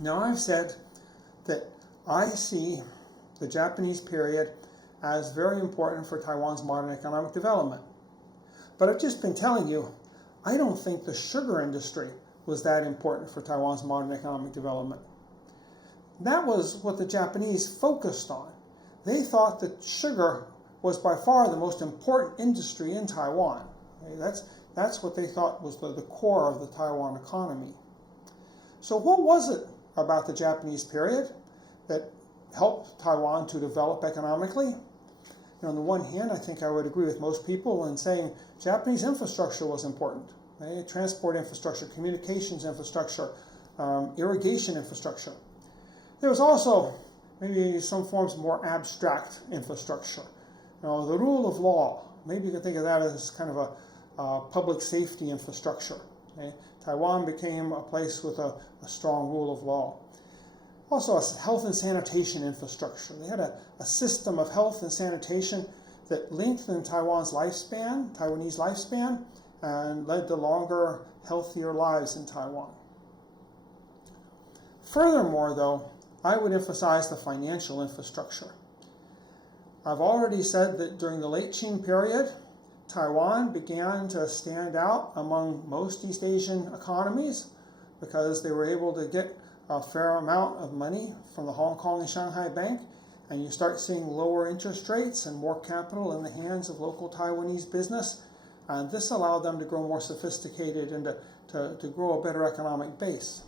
Now, I've said that I see the Japanese period as very important for Taiwan's modern economic development. But I've just been telling you, I don't think the sugar industry was that important for Taiwan's modern economic development. That was what the Japanese focused on. They thought that sugar was by far the most important industry in Taiwan. Okay, that's what they thought was the core of the Taiwan economy. So what was it about the Japanese period that helped Taiwan to develop economically? On the one hand, I think I would agree with most people in saying Japanese infrastructure was important. Okay? Transport infrastructure, communications infrastructure, irrigation infrastructure. There was also maybe some forms of more abstract infrastructure. The rule of law, maybe you could think of that as kind of a public safety infrastructure. Okay? Taiwan became a place with a strong rule of law. Also, a health and sanitation infrastructure. They had a system of health and sanitation that lengthened Taiwanese lifespan, and led to longer, healthier lives in Taiwan. Furthermore, though, I would emphasize the financial infrastructure. I've already said that during the late Qing period, Taiwan began to stand out among most East Asian economies because they were able to get a fair amount of money from the Hong Kong and Shanghai Bank, and you start seeing lower interest rates and more capital in the hands of local Taiwanese business. And this allowed them to grow more sophisticated and to grow a better economic base.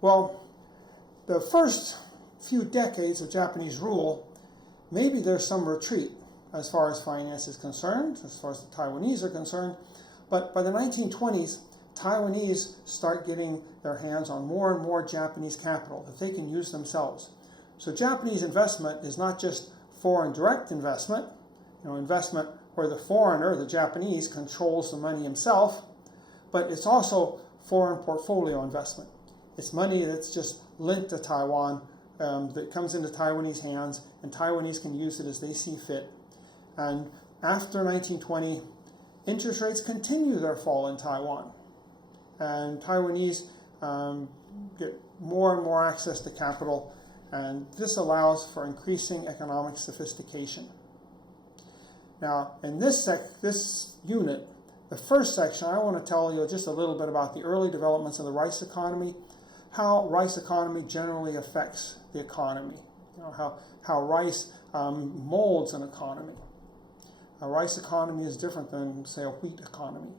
Well, the first few decades of Japanese rule, maybe there's some retreat as far as finance is concerned, as far as the Taiwanese are concerned, but by the 1920s, Taiwanese start getting their hands on more and more Japanese capital that they can use themselves. So Japanese investment is not just foreign direct investment, investment where the foreigner, the Japanese, controls the money himself, but it's also foreign portfolio investment. It's money that's just lent to Taiwan that comes into Taiwanese hands, and Taiwanese can use it as they see fit. And after 1920, interest rates continue their fall in Taiwan. And Taiwanese get more and more access to capital, and this allows for increasing economic sophistication. Now, in this unit, the first section, I want to tell you just a little bit about the early developments of the rice economy, how rice economy generally affects the economy, how rice molds an economy. A rice economy is different than, say, a wheat economy.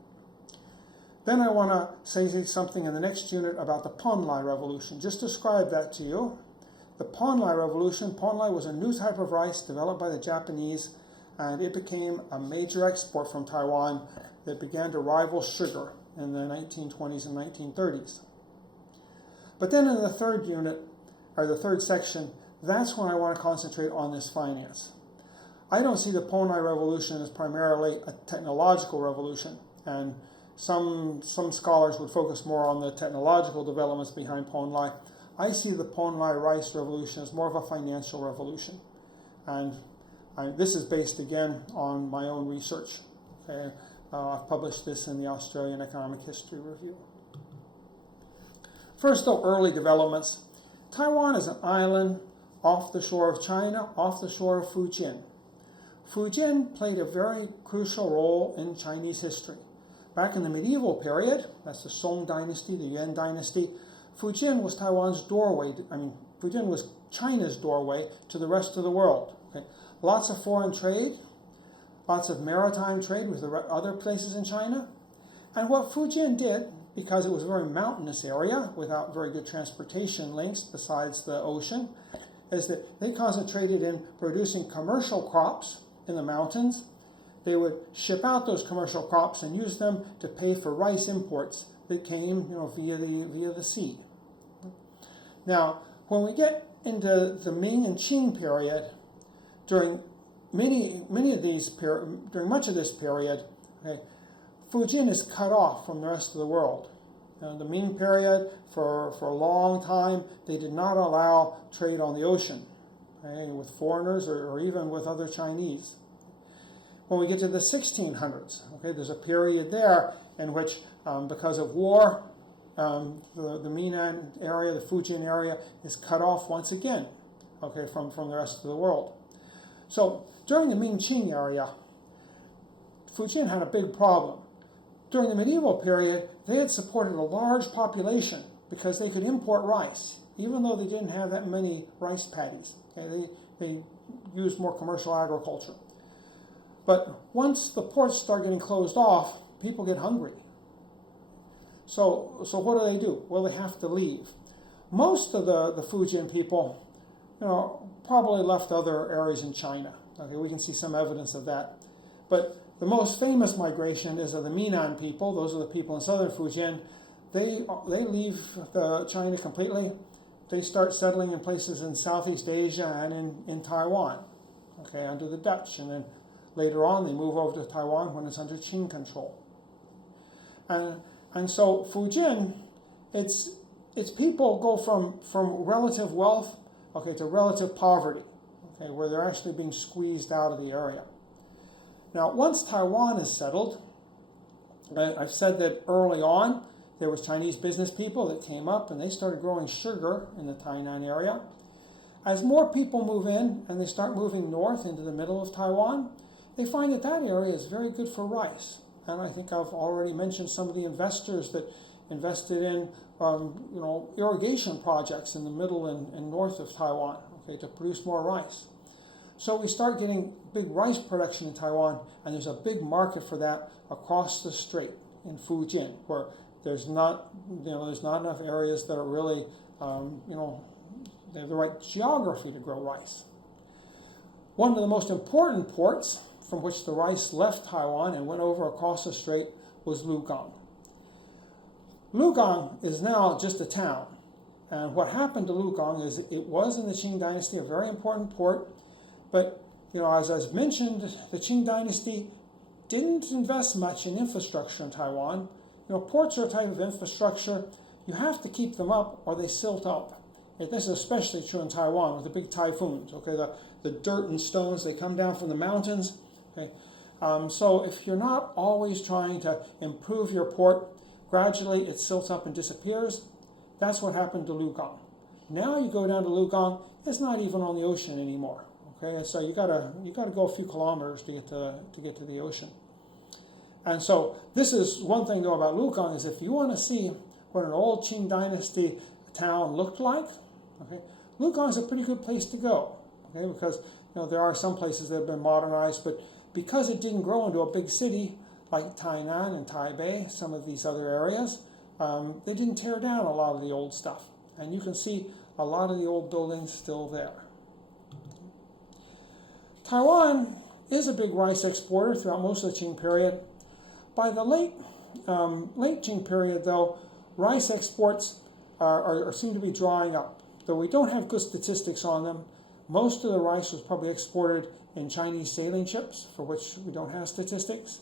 Then I want to say something in the next unit about the Ponlai Revolution. Just describe that to you. The Ponlai Revolution, Ponlai was a new type of rice developed by the Japanese, and it became a major export from Taiwan that began to rival sugar in the 1920s and 1930s. But then in the third unit, or the third section, that's when I want to concentrate on this finance. I don't see the Ponlai Revolution as primarily a technological revolution, and some scholars would focus more on the technological developments behind Ponlai. I see the Ponlai rice revolution as more of a financial revolution. And this is based, again, on my own research. I've published this in the Australian Economic History Review. First, though, early developments. Taiwan is an island off the shore of China, off the shore of Fujian. Fujian played a very crucial role in Chinese history. Back in the medieval period, that's the Song Dynasty, the Yuan Dynasty, Fujian was Taiwan's doorway, Fujian was China's doorway to the rest of the world. Okay? Lots of foreign trade, lots of maritime trade with the other places in China. And what Fujian did, because it was a very mountainous area without very good transportation links besides the ocean, is that they concentrated in producing commercial crops in the mountains. They would ship out those commercial crops and use them to pay for rice imports that came, via the sea. Now, when we get into the Ming and Qing period, during during much of this period, okay, Fujian is cut off from the rest of the world. The Ming period, for a long time, they did not allow trade on the ocean, okay, with foreigners or even with other Chinese. When we get to the 1600s, okay, there's a period there in which, because of war, the Minnan area, the Fujian area, is cut off once again, okay, from the rest of the world. So during the Ming-Qing area, Fujian had a big problem. During the medieval period, they had supported a large population because they could import rice, even though they didn't have that many rice paddies. Okay? They used more commercial agriculture. But once the ports start getting closed off, people get hungry. So what do? Well, they have to leave. Most of the Fujian people, probably left other areas in China. Okay, we can see some evidence of that. But the most famous migration is of the Minnan people. Those are the people in southern Fujian. They leave China completely. They start settling in places in Southeast Asia and in Taiwan, okay, under the Dutch. And then later on, they move over to Taiwan when it's under Qing control. And so Fujian, its people go from relative wealth, okay, to relative poverty, okay, where they're actually being squeezed out of the area. Now, once Taiwan is settled, I've said that early on there was Chinese business people that came up and they started growing sugar in the Tainan area. As more people move in and they start moving north into the middle of Taiwan, they find that area is very good for rice. And I think I've already mentioned some of the investors that invested in irrigation projects in the middle and north of Taiwan, okay, to produce more rice. So we start getting big rice production in Taiwan, and there's a big market for that across the strait in Fujian, where there's not enough areas that are really, they have the right geography to grow rice. One of the most important ports from which the rice left Taiwan and went over across the strait was Lugang. Lugang is now just a town. And what happened to Lugang is it was in the Qing dynasty a very important port, but as I mentioned, the Qing dynasty didn't invest much in infrastructure in Taiwan. Ports are a type of infrastructure. You have to keep them up or they silt up. And this is especially true in Taiwan with the big typhoons. Okay, the dirt and stones, they come down from the mountains. Okay, so if you're not always trying to improve your port, gradually it silts up and disappears. That's what happened to Lugang. Now you go down to Lugang, it's not even on the ocean anymore. Okay, so you gotta go a few kilometers to get to the ocean. And so this is one thing though about Lugang is if you want to see what an old Qing dynasty town looked like, okay, Lugang is a pretty good place to go. Okay, because there are some places that have been modernized, but because it didn't grow into a big city like Tainan and Taipei, some of these other areas, they didn't tear down a lot of the old stuff. And you can see a lot of the old buildings still there. Taiwan is a big rice exporter throughout most of the Qing period. By the late Qing period, though, rice exports seem to be drying up. Though we don't have good statistics on them, most of the rice was probably exported in Chinese sailing ships, for which we don't have statistics.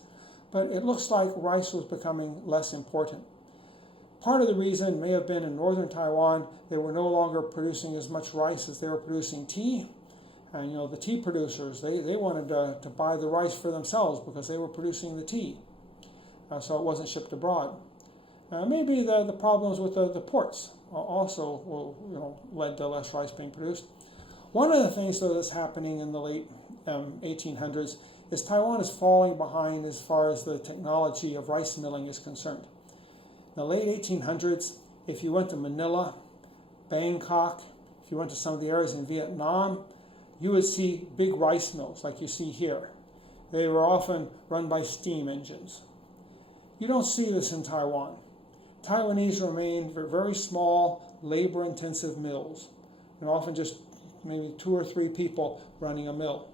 But it looks like rice was becoming less important. Part of the reason may have been in northern Taiwan, they were no longer producing as much rice as they were producing tea. And the tea producers, they wanted to buy the rice for themselves because they were producing the tea. So it wasn't shipped abroad. Maybe the problems with the ports also led to less rice being produced. One of the things though that's happening in the late 1800s is Taiwan is falling behind as far as the technology of rice milling is concerned. In the late 1800s, if you went to Manila, Bangkok, if you went to some of the areas in Vietnam, you would see big rice mills like you see here. They were often run by steam engines. You don't see this in Taiwan. Taiwanese remain very small, labor-intensive mills, and often just maybe 2 or 3 people running a mill.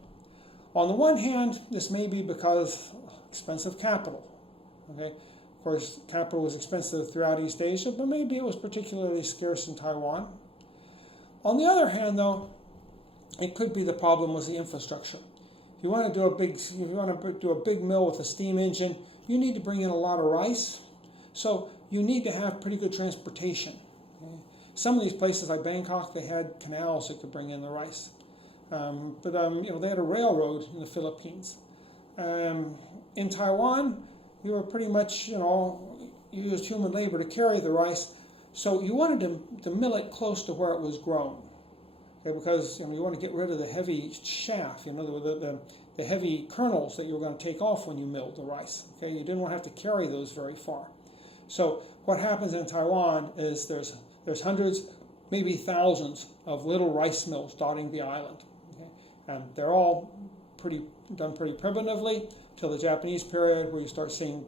On the one hand, this may be because expensive capital. Okay? Of course, capital was expensive throughout East Asia, but maybe it was particularly scarce in Taiwan. On the other hand, though, it could be the problem was the infrastructure. If you want to do a big mill with a steam engine, you need to bring in a lot of rice. So you need to have pretty good transportation. Okay? Some of these places like Bangkok, they had canals that could bring in the rice. But they had a railroad in the Philippines. In Taiwan, you were pretty much, used human labor to carry the rice, so you wanted to mill it close to where it was grown. Okay, because you want to get rid of the heavy chaff, the heavy kernels that you were going to take off when you milled the rice. Okay, you didn't want to have to carry those very far. So what happens in Taiwan is there's hundreds, maybe thousands of little rice mills dotting the island. Okay? And they're all done pretty primitively till the Japanese period, where you start seeing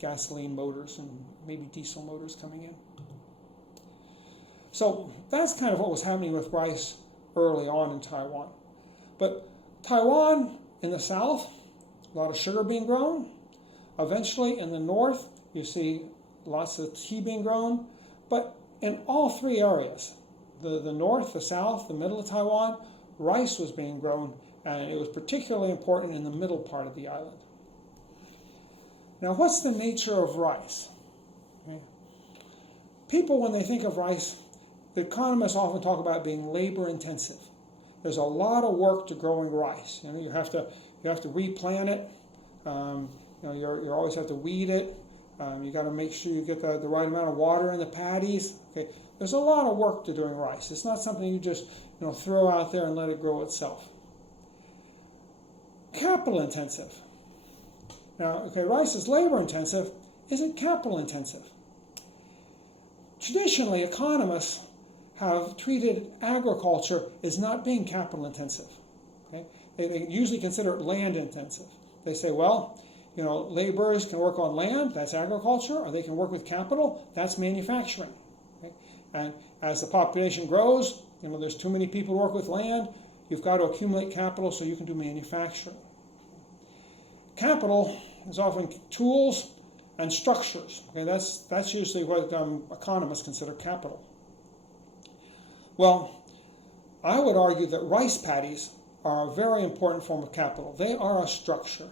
gasoline motors and maybe diesel motors coming in. So that's kind of what was happening with rice early on in Taiwan. But Taiwan in the south, a lot of sugar being grown. Eventually in the north, you see lots of tea being grown. But in all three areas, the north, the south, the middle of Taiwan, rice was being grown, and it was particularly important in the middle part of the island. Now, what's the nature of rice? Okay. People, when they think of rice, the economists often talk about being labor intensive. There's a lot of work to growing rice. You have to replant it. You always have to weed it. You got to make sure you get the right amount of water in the paddies. Okay, there's a lot of work to doing rice. It's not something you just throw out there and let it grow itself. Capital intensive. Now, okay, rice is labor intensive. Is it capital intensive? Traditionally, economists have treated agriculture as not being capital intensive. Okay? They usually consider it land intensive. They say, well, laborers can work on land, that's agriculture, or they can work with capital, that's manufacturing. Okay? And as the population grows, there's too many people to work with land, you've got to accumulate capital so you can do manufacturing. Capital is often tools and structures. Okay? That's usually what economists consider capital. Well, I would argue that rice paddies are a very important form of capital. They are a structure,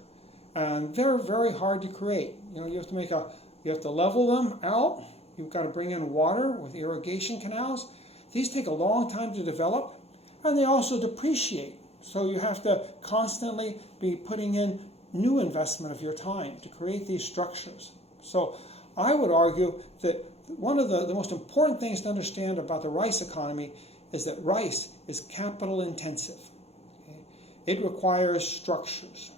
and they're very hard to create. You have to level them out. You've got to bring in water with irrigation canals. These take a long time to develop, and they also depreciate. So you have to constantly be putting in new investment of your time to create these structures. So I would argue that one of the most important things to understand about the rice economy is that rice is capital intensive. Okay? It requires structures.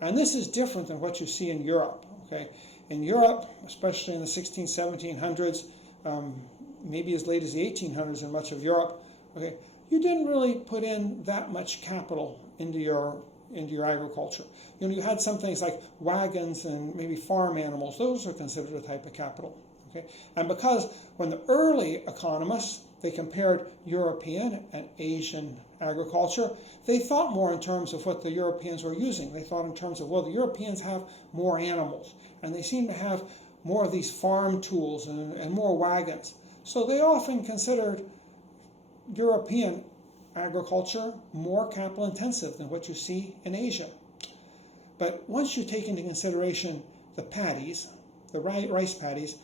And this is different than what you see in Europe. Okay? In Europe, especially in the 1700s, maybe as late as the 1800s in much of Europe, okay, you didn't really put in that much capital into your agriculture. You had some things like wagons and maybe farm animals. Those are considered a type of capital. Okay? And because when the early economists, they compared European and Asian agriculture, they thought more in terms of what the Europeans were using. They thought in terms of, well, the Europeans have more animals, and they seem to have more of these farm tools and more wagons. So they often considered European agriculture more capital intensive than what you see in Asia. But once you take into consideration the paddies, the rice paddies,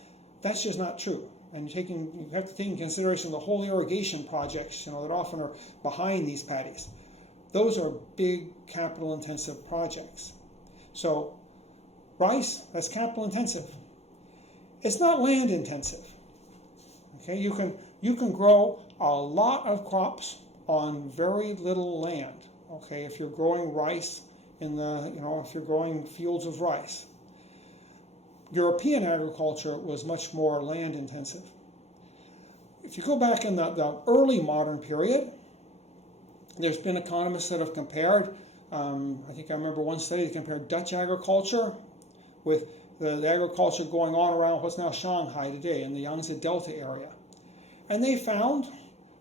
that's just not true. And you have to take into consideration the whole irrigation projects, that often are behind these paddies. Those are big capital intensive projects. So rice, that's capital intensive. It's not land intensive. Okay, you can grow a lot of crops on very little land. Okay, if you're growing rice if you're growing fields of rice. European agriculture was much more land intensive. If you go back in the early modern period, there's been economists that have compared, I think I remember one study that compared Dutch agriculture with the agriculture going on around what's now Shanghai today in the Yangtze Delta area. And they found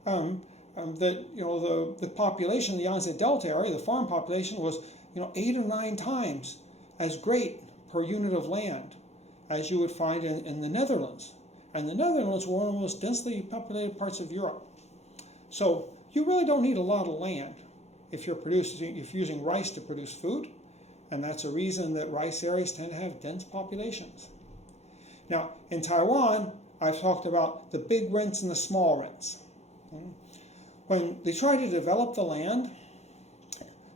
that the population in the Yangtze Delta area, the farm population, was 8 or 9 times as great per unit of land as you would find in the Netherlands. And the Netherlands were one of the most densely populated parts of Europe. So you really don't need a lot of land if you're using rice to produce food, and that's a reason that rice areas tend to have dense populations. Now, in Taiwan, I've talked about the big rents and the small rents. When they try to develop the land,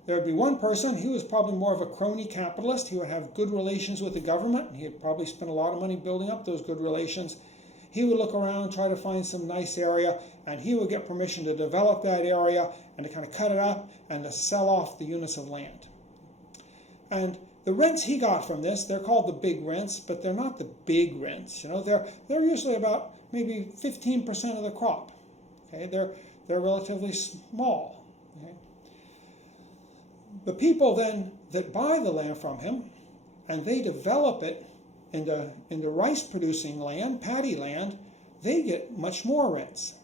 there would be one person, he was probably more of a crony capitalist. He would have good relations with the government. He had probably spent a lot of money building up those good relations. He would look around, try to find some nice area, and he would get permission to develop that area and to kind of cut it up and to sell off the units of land. And the rents he got from this, they're called the big rents, but they're not the big rents. You know, they're usually about maybe 15% of the crop. Okay, they're relatively small. Okay? The people then that buy the land from him, and they develop it into rice-producing land, paddy land, they get much more rents.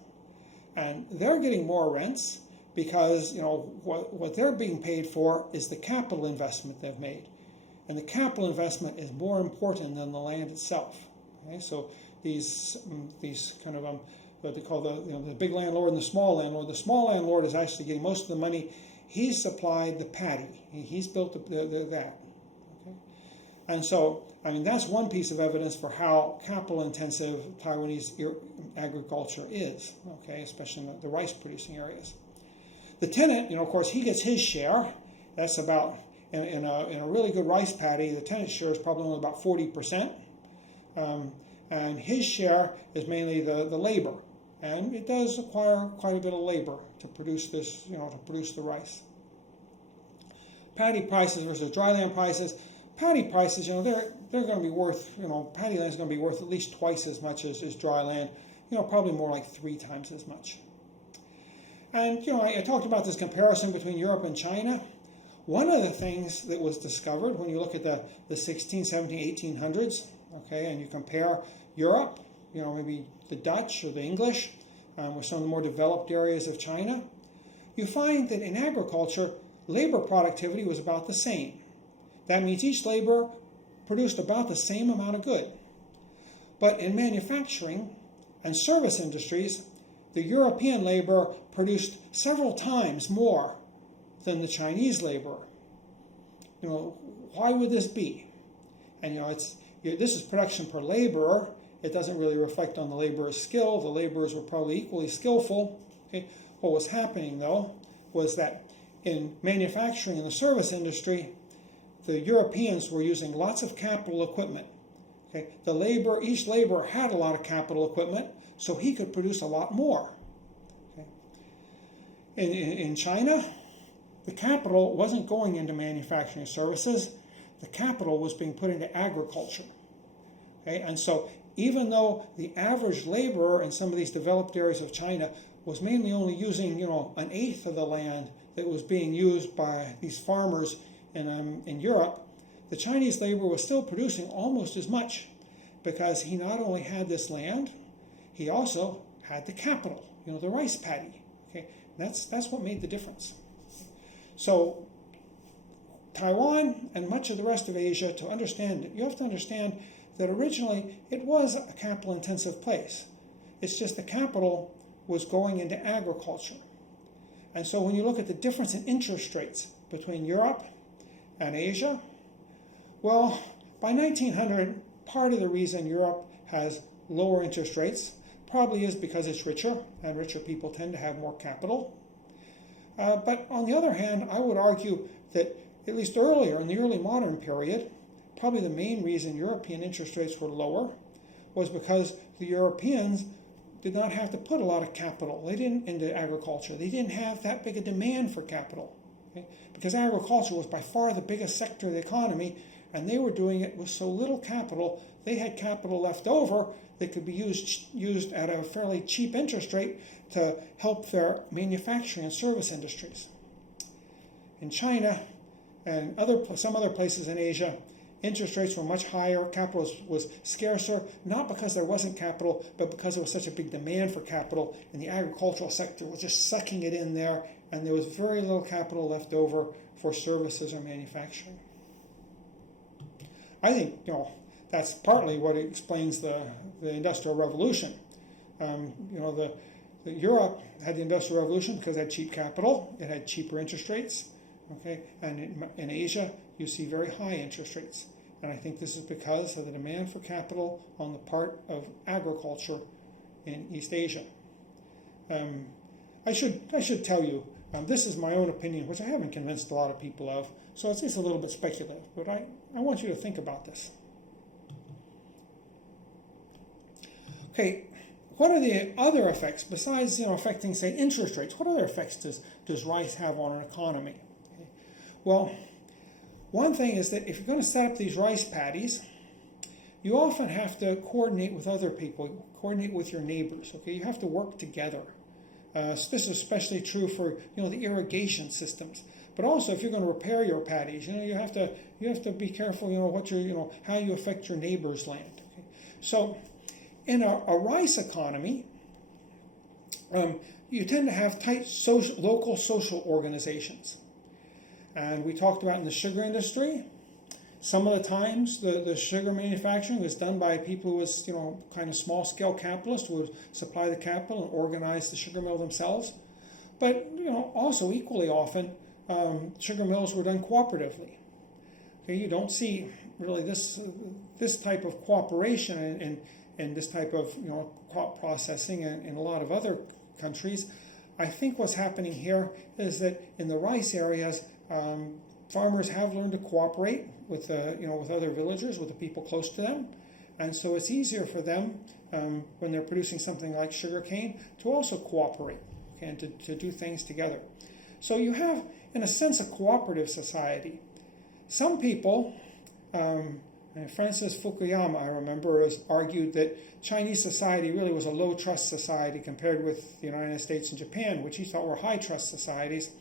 And they're getting more rents because, you know, what they're being paid for is the capital investment they've made. And the capital investment is more important than the land itself. Okay? So these kind of what they call the big landlord and the small landlord. The small landlord is actually getting most of the money. He's supplied the paddy. He's built that. Okay? And so, I mean, that's one piece of evidence for how capital-intensive Taiwanese agriculture is. Okay, especially in the rice-producing areas. The tenant, you know, of course, he gets his share. That's about in a really good rice paddy. The tenant share is probably only about 40%, and his share is mainly the labor. And it does require quite a bit of labor to produce this, you know, to produce the rice. Paddy prices versus dryland prices. Paddy prices, you know, they're going to be worth, you know, paddy land is going to be worth at least twice as much as dry land. You know, probably more like 3 times as much. And, you know, I talked about this comparison between Europe and China. One of the things that was discovered when you look at the 16, 17, 1800s, okay, and you compare Europe, you know, maybe the Dutch or the English with some of the more developed areas of China, you find that in agriculture, labor productivity was about the same. That means each laborer produced about the same amount of good. But in manufacturing and service industries, the European laborer produced several times more than the Chinese laborer. You know, why would this be? And, you know, this is production per laborer. It doesn't really reflect on the laborer's skill. The laborers were probably equally skillful. Okay? What was happening, though, was that in manufacturing and the service industry, the Europeans were using lots of capital equipment. Okay? Each laborer had a lot of capital equipment, so he could produce a lot more. Okay? In China, the capital wasn't going into manufacturing services. The capital was being put into agriculture. Okay? And so even though the average laborer in some of these developed areas of China was mainly only using, you know, 1/8 of the land that was being used by these farmers in Europe, the Chinese laborer was still producing almost as much because he not only had this land, he also had the capital, you know, the rice paddy. Okay, that's what made the difference. So Taiwan and much of the rest of Asia, to understand it, you have to understand that originally it was a capital-intensive place. It's just the capital was going into agriculture. And so when you look at the difference in interest rates between Europe and Asia, well, by 1900, part of the reason Europe has lower interest rates probably is because it's richer, and richer people tend to have more capital. But on the other hand, I would argue that at least earlier, in the early modern period, probably the main reason European interest rates were lower was because the Europeans did not have to put a lot of capital into agriculture. They didn't have that big a demand for capital. Okay? Because agriculture was by far the biggest sector of the economy, and they were doing it with so little capital, they had capital left over that could be used at a fairly cheap interest rate to help their manufacturing and service industries. In China and some other places in Asia, interest rates were much higher, capital was scarcer, not because there wasn't capital, but because there was such a big demand for capital, and the agricultural sector was just sucking it in there, and there was very little capital left over for services or manufacturing. I think, you know, that's partly what explains the Industrial Revolution. Europe had the Industrial Revolution because it had cheap capital, it had cheaper interest rates, okay, and in Asia you see very high interest rates. And I think this is because of the demand for capital on the part of agriculture in East Asia. I should tell you This is my own opinion, which I haven't convinced a lot of people of, so it's just a little bit speculative, but I want you to think about this. Okay, what are the other effects besides affecting, say, interest rates? What other effects does rice have on an economy? Okay. Well, one thing is that if you're going to set up these rice paddies, you often have to coordinate with other people, coordinate with your neighbors. Okay, you have to work together. So this is especially true for the irrigation systems. But also, if you're going to repair your paddies, you have to be careful. What how you affect your neighbor's land. Okay? So, in a rice economy, you tend to have tight local social organizations. And we talked about in the sugar industry, some of the times the sugar manufacturing was done by people who was kind of small scale capitalists who would supply the capital and organize the sugar mill themselves. But also equally often, sugar mills were done cooperatively. Okay, you don't see really this type of cooperation and this type of crop processing in a lot of other countries. I think what's happening here is that in the rice areas, farmers have learned to cooperate with with other villagers, with the people close to them, and so it's easier for them when they're producing something like sugarcane to also cooperate, okay, and to do things together. So you have, in a sense, a cooperative society. Some people, Francis Fukuyama, I remember, has argued that Chinese society really was a low trust society compared with the United States and Japan, which he thought were high trust societies.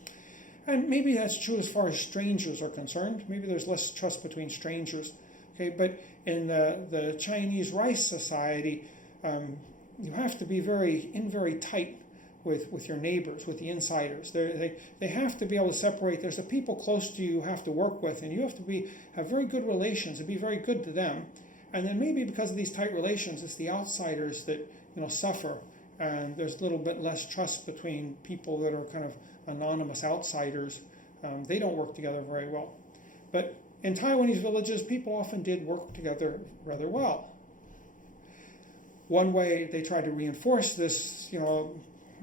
And maybe that's true as far as strangers are concerned. Maybe there's less trust between strangers. Okay, but in the Chinese rice society, you have to be very tight with your neighbors, with the insiders. They have to be able to separate. There's the people close to you have to work with, and you have to have very good relations and be very good to them. And then maybe because of these tight relations, it's the outsiders that suffer, and there's a little bit less trust between people that are kind of anonymous outsiders. They don't work together very well. But in Taiwanese villages, people often did work together rather well. One way they tried to reinforce this,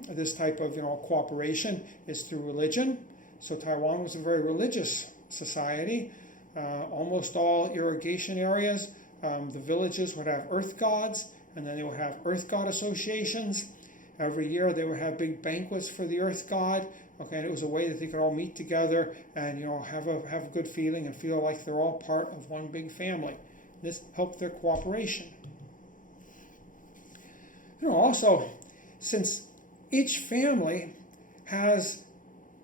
this type of cooperation is through religion. So Taiwan was a very religious society. Almost all irrigation areas, the villages would have earth gods, and then they would have earth god associations. Every year they would have big banquets for the earth god. Okay, and it was a way that they could all meet together and have a good feeling and feel like they're all part of one big family. This helped their cooperation. Also, since each family has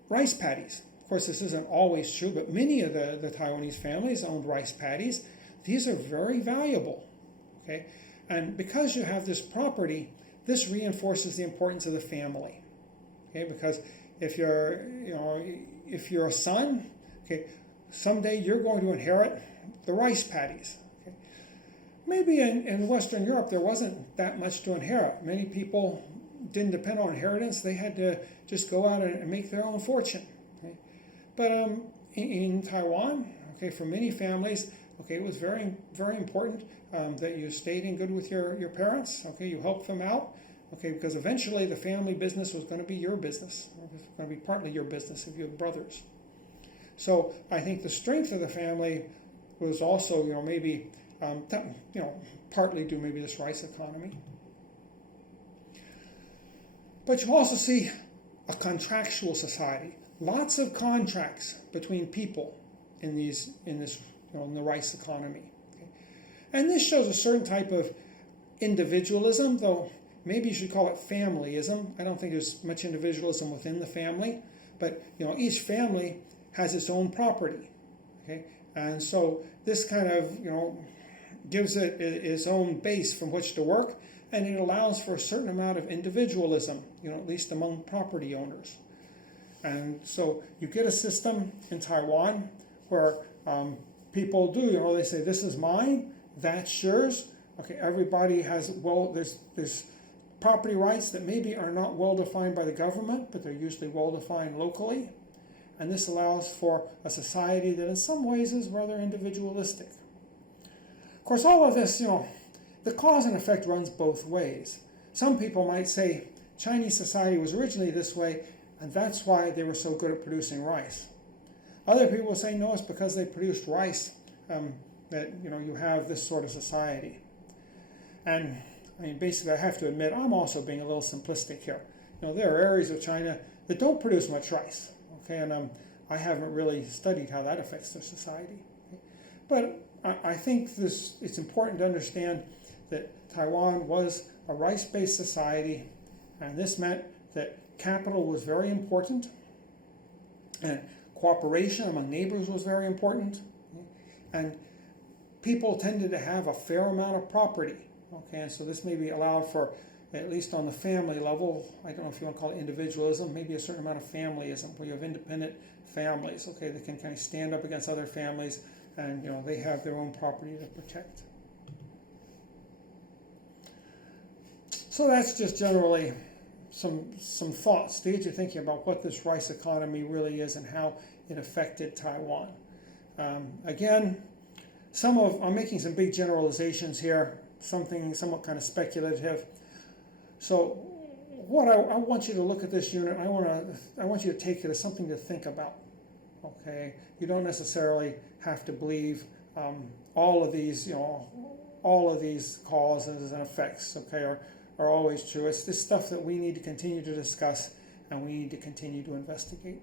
rice paddies. Of course, this isn't always true, but many of the Taiwanese families owned rice paddies. These are very valuable. Okay, and because you have this property, this reinforces the importance of the family. Okay, because if you're a son, okay, someday you're going to inherit the rice paddies. Okay? Maybe in Western Europe there wasn't that much to inherit. Many people didn't depend on inheritance. They had to just go out and make their own fortune. Okay? But in Taiwan, okay, for many families, okay, it was very, very important that you stayed in good with your parents. Okay, you helped them out. Okay, because eventually the family business was going to be your business. It was going to be partly your business if you had brothers. So I think the strength of the family was also, maybe, partly due maybe this rice economy. But you also see a contractual society. Lots of contracts between people in the rice economy. Okay? And this shows a certain type of individualism, though maybe you should call it familyism. I don't think there's much individualism within the family, but each family has its own property. Okay, and so this kind of gives it its own base from which to work, and it allows for a certain amount of individualism, at least among property owners. And so you get a system in Taiwan where people do, they say, this is mine, that's yours. Okay, everybody has, there's property rights that maybe are not well defined by the government, but they're usually well defined locally. And this allows for a society that in some ways is rather individualistic. Of course, all of this, the cause and effect runs both ways. Some people might say Chinese society was originally this way, and that's why they were so good at producing rice. Other people say, no, it's because they produced rice that you have this sort of society. And I mean, basically, I have to admit, I'm also being a little simplistic here. There are areas of China that don't produce much rice, okay, and I haven't really studied how that affects their society. Okay? But I think it's important to understand that Taiwan was a rice-based society, and this meant that capital was very important, and cooperation among neighbors was very important, and people tended to have a fair amount of property. Okay, and so this maybe allowed for, at least on the family level, I don't know if you want to call it individualism, maybe a certain amount of familyism, where you have independent families, okay, that can kind of stand up against other families, and they have their own property to protect. So that's just generally some thoughts to get you thinking about what this rice economy really is and how it affected Taiwan. Again, I'm making some big generalizations here, something somewhat kind of speculative. So what I want you to look at this unit, I want you to take it as something to think about. Okay, you don't necessarily have to believe all of these causes and effects, okay, are always true. It's this stuff that we need to continue to discuss and we need to continue to investigate.